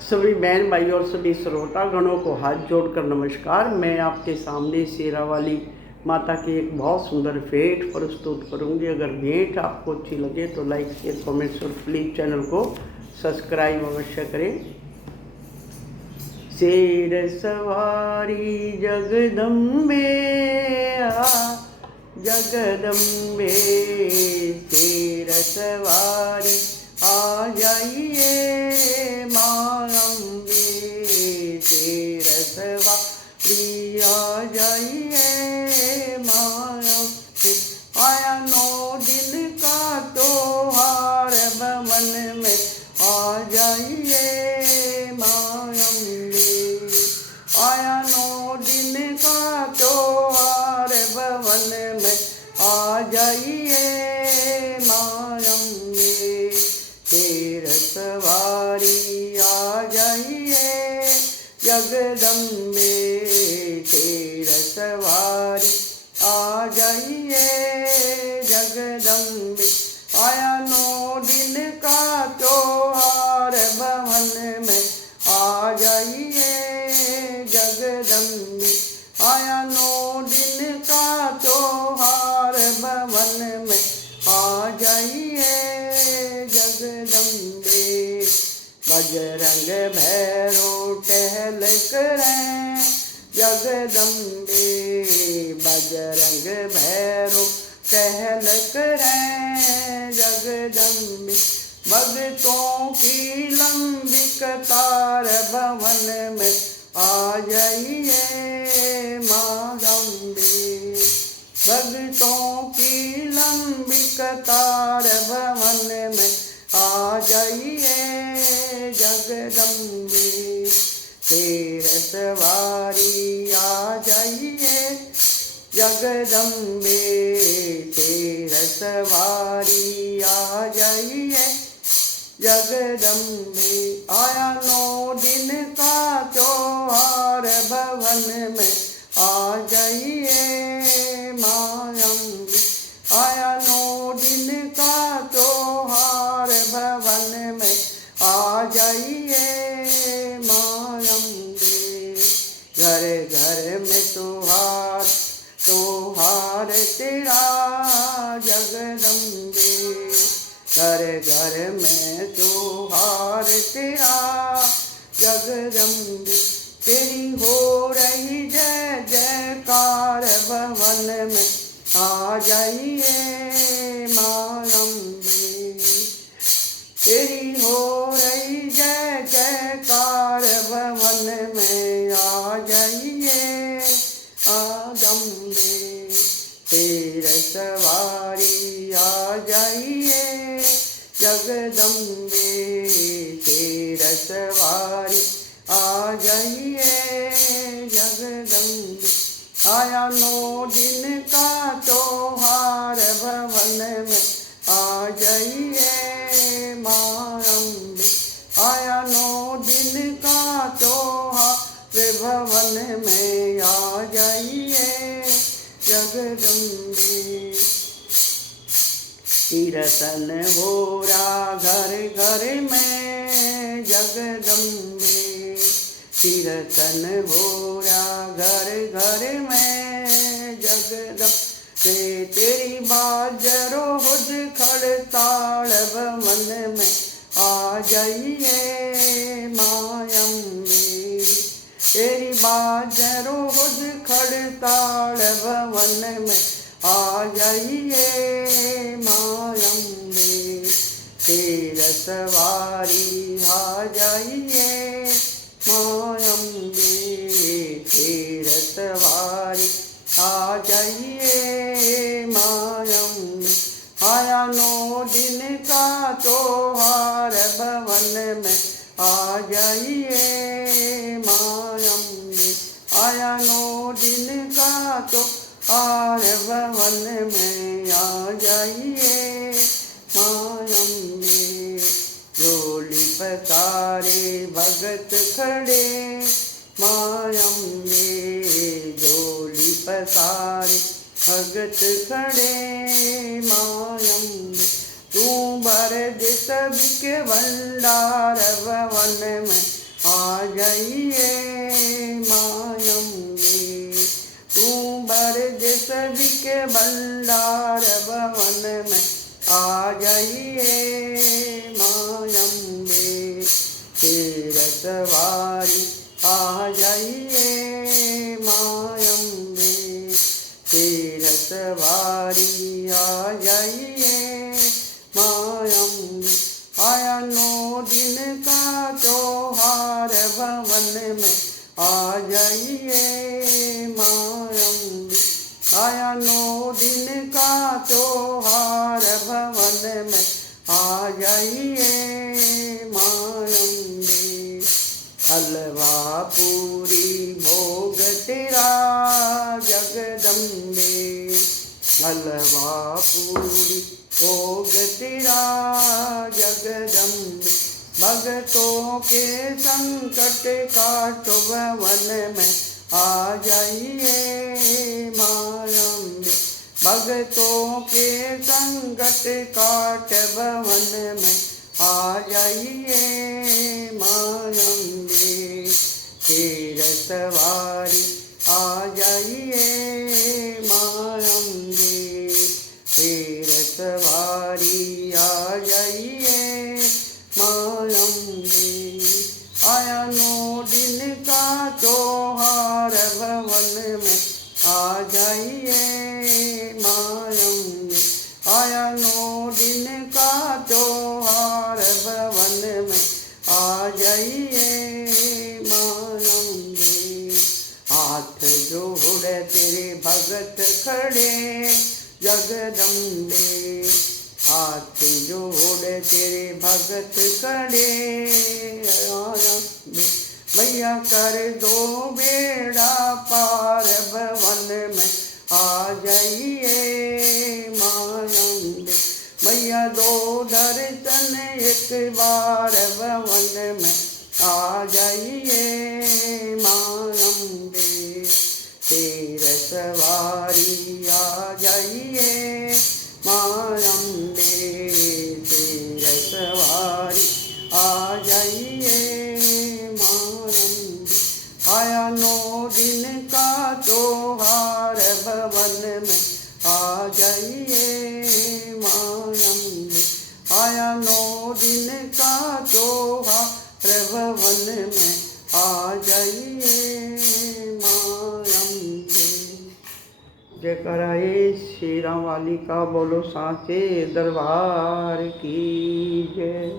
सभी बहन भाई और सभी श्रोतागणों को हाथ जोड़कर नमस्कार। मैं आपके सामने शेरावाली माता की एक बहुत सुंदर भेंट प्रस्तुत करूंगी। अगर भेंट आपको अच्छी लगे तो लाइक शेयर कमेंट्स और प्लीज़ चैनल को सब्सक्राइब अवश्य करें। शेर सवारी जगदम्बे जगदम्बे शेर सवारी आ जाइए माँ अम्बे। शेर सवारी आ जाइए माँ अम्बे। आया 9 दिन का त्योहार भवन में आ जाइए माँ अम्बे। आया 9 दिन का त्योहार भवन में आ जाइए माँ अम्बे। शेर सवारी आ जाइए जगदम्बे। शेर सवारी आ जाइए जगदम्बे। आया 9 दिन का त्योहार भवन में आ जाइए जगदम्बे। आया 9 दिन का त्योहार भवन में आ जाइए जगदम्बे। बजरंग भैरो टहल करें जगदम्बे। बजरंग भैरो टहल करें जगदम्बे। भक्तों की लंबी कतार भवन में आ जाइए माँ अम्बे। भक्तों की लंबी कतार भवन में आ जाइए जगदम्बे। शेर सवारी आ जाइए जगदम्बे। शेर सवारी आ जाइए जगदम्बे। आया 9 दिन का त्योहार भवन में आ जाइए माँ अम्बे। आया 9 दिन का त्योहार भवन में आ जाइए माँ अम्बे। घर घर में त्योहार त्योहार तेरा जगदम्बे। घर घर में त्योहार तेरा जगदम्बे। तेरी हो रही जय जयकार भवन में आ जाइए माँ अम्बे। तेरी हो रही जय जयकार भवन में आ जाइए अम्बे। शेर सवारी आ जाइए जगदम्बे। शेर सवारी आ जाइए जगदम्बे। आया 9 दिन का त्योहार भवन में आ जाइए माँ अम्बे। आया 9 दिन का त्योहार भवन में आ जाइए जगदम्बे। कीर्तन हो रहा घर घर में जगदम्बे। कीर्तन हो रहा घर घर में जगदम्बे। तेरी बाजरो हुज खड़ताल भवन में आ जाइए माँ अम्बे। तेरी बाजरो हुज खड़ताल भवन में आ जाइए माँ अम्बे। शेर सवारी आ जाइए माँ अम्बे। शेर सवारी आ जाइए माँ अम्बे। आया 9 दिन का त्योहार भवन में आ जाइए माँ अम्बे। आया 9 दिन का त्योहार भवन में आ जाइए माँ अम्बे। झोली पसारे भगत खड़े माँ अम्बे। झोली पसारे भगत खड़े माँ अम्बे। तू भर दे सबके भंडार भवन में सवारी आ जाइए माँ अम्बे, शेर सवारी आ जाइए माँ अम्बे। आया 9 दिन का त्योहार भवन में आ जाइए माँ अम्बे। आया 9 दिन का त्योहार भवन में आ जाइए माँ अम्बे। हलवा पूरी भोग तेरा जगदम्बे, हलवा पूरी भोग तेरा जगदम्बे। भक्तों के संकट काटो भवन में आ जाइए माँ अम्बे। भक्तों के संकट काट भवन में आ जाइए माँ अम्बे। शेर सवारी आ जाइए माँ अम्बे, शेर सवारी आ जाइए माँ अम्बे। आया 9 दिन का त्योहार भवन में आ जाइए माँ अम्बे। आया 9 दिन का त्योहार भवन में आ जाइए माँ अम्बे। हाथ जोड़ तेरे भगत खड़े जगदम्बे, हाथ जोड़ तेरे भगत खड़े अम्बे। मैया कर दो बेड़ा पार भवन में आ जाइए माँ अम्बे। मैया दो दर्शन एक बार भवन में आ जाइए माँ अम्बे। शेर सवारी आ जाइए माँ अम्बे, शेर सवारी आ जाइए माँ अम्बे। आया 9 दिन का त्योहार भवन में आ जाइए माँ अम्बे। आया 9 दिन का त्योहार भवन में आ जाइए माँ अम्बे। जयकारा शेरा वाली का, बोलो सांचे दरबार की जय।